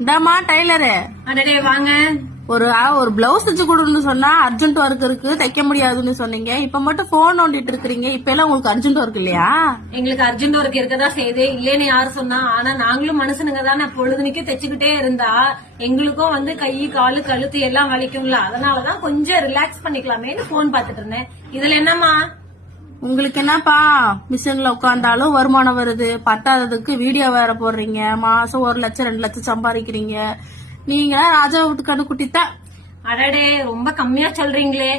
இந்தாமா டைலரு, அடடே வாங்க. ஒரு பிளவுஸ் தச்சு கொடுன்னு சொன்னா அர்ஜென்ட் ஒர்க் இருக்கு, தைக்க முடியாதுன்னு சொன்னீங்க. இப்ப மட்டும் போன் நோண்டிட்டு இருக்கீங்க. இப்ப எல்லாம் உங்களுக்கு அர்ஜென்ட் ஒர்க் இல்லையா? எங்களுக்கு அர்ஜென்ட் ஒர்க் இருக்கதா செய்யுது, இல்லேன்னு யாரு சொன்னா? ஆனா நாங்களும் மனுஷனுங்க தானே, பொழுதுனிக்கு தைச்சுக்கிட்டே இருந்தா எங்களுக்கும் வந்து கை காலு கழுத்து எல்லாம் வலிக்கும்ல. அதனாலதான் கொஞ்சம் ரிலாக்ஸ் பண்ணிக்கலாமேன்னு போன் பாத்துட்டு இருந்தேன். இதுல என்னமா? உங்களுக்கு என்னப்பா, மிஷின்ல உட்காந்தாலும் வருமானம் வருது, பத்தாததுக்கு வீடியோ வேற போடுறீங்க, மாசம் 1 லட்சம் 2 லட்சம் சம்பாதிக்கிறீங்க. நீங்க ராஜா வீட்டு கண்ணு குட்டித்தான். அடடே ரொம்ப கம்மியா சொல்றீங்களே.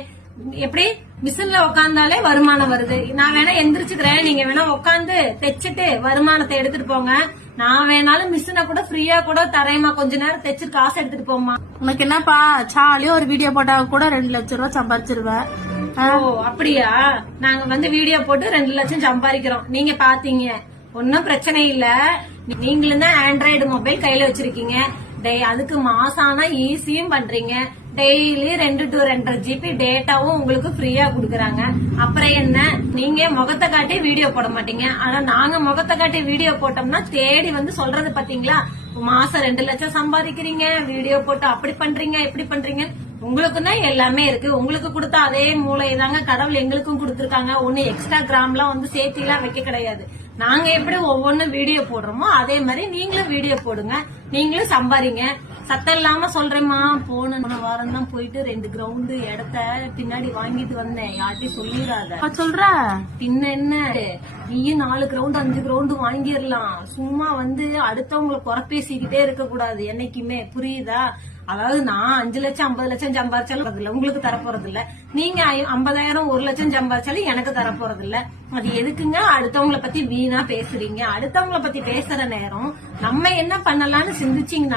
எப்படி மிஷின்ல உட்காந்தாலே வருமானம் வருது? நான் வேணா எந்திரிச்சுக்கிறேன், நீங்க வேணா உட்காந்து தைச்சிட்டு வருமானத்தை எடுத்துட்டு போங்க. நான் வேணாலும் மிஷினை கூட ஃப்ரீயா கூட தரேமா, கொஞ்ச நேரம் தைச்சு காசு எடுத்துட்டு போமா. உனக்கு என்னப்பா, சாலியா ஒரு வீடியோ போட்டா கூட 2 லட்சம் ரூபாய் சம்பாதிச்சிருவேன். ஓ அப்படியா? நாங்க வந்து வீடியோ போட்டு 2 லட்சம் சம்பாதிக்கிறோம், நீங்க பாத்தீங்க. ஒன்னும் பிரச்சனை இல்ல. நீங்களும் தான் ஆண்ட்ராய்டு மொபைல் கையில வச்சிருக்கீங்க. அதுக்கு மாசம் ஆனா ஈஸியும் பண்றீங்க. டெய்லி 2 to 2.5 GB டேட்டாவும் உங்களுக்கு ஃப்ரீயா குடுக்கறாங்க. அப்புறம் என்ன, நீங்க முகத்தை காட்டி வீடியோ போட மாட்டீங்க. ஆனா நாங்க முகத்தை காட்டி வீடியோ போட்டோம்னா தேடி வந்து சொல்றது பாத்தீங்களா? மாசம் 2 லட்சம் சம்பாதிக்கிறீங்க, வீடியோ போட்டு அப்படி பண்றீங்க இப்படி பண்றீங்க. உங்களுக்கு தான் எல்லாமே இருக்கு. உங்களுக்கு கொடுத்த அதே மூளை தாங்க கடவுள் எங்களுக்கும் கொடுத்திருக்காங்க. ஒண்ணு எக்ஸ்ட்ரா கிராம்லாம் வந்து சேர்த்தி எல்லாம் வைக்க கிடையாது. நாங்க எப்படி ஒவ்வொன்னு வீடியோ போடுறோமோ அதே மாதிரி நீங்களும் வீடியோ போடுங்க, நீங்களும் சம்பாதிங்க. சத்தம் இல்லாம சொல்றேம்மா. போன வாரம் தான் போயிட்டு 2 கிரவுண்ட் இடத்த பின்னாடி வாங்கிட்டு வந்தேன். யார்ட்டையும் சொல்லிடாத. சொல்ற பின்ன என்ன, நீயும் 4 கிரவுண்ட் 5 கிரவுண்ட் வாங்கிடலாம். சும்மா வந்து அடுத்தவங்களை குறை பேசிக்கிட்டே இருக்க கூடாது என்னைக்குமே, புரியுதா? அதாவது நான் 5 லட்சம் 50 லட்சம் சம்பாரிச்சாலும் அதுல உங்களுக்கு தரப்போறது இல்ல. நீங்க 50,000 1 லட்சம் சம்பாரிச்சாலும் எனக்கு தரப்போறது இல்ல. அது எதுக்குங்க அடுத்தவங்களை பத்தி வீணா பேசுறீங்க? அடுத்தவங்களை பத்தி பேசுற நேரம் நம்ம என்ன பண்ணலாம்னு சிந்திச்சீங்கன்னா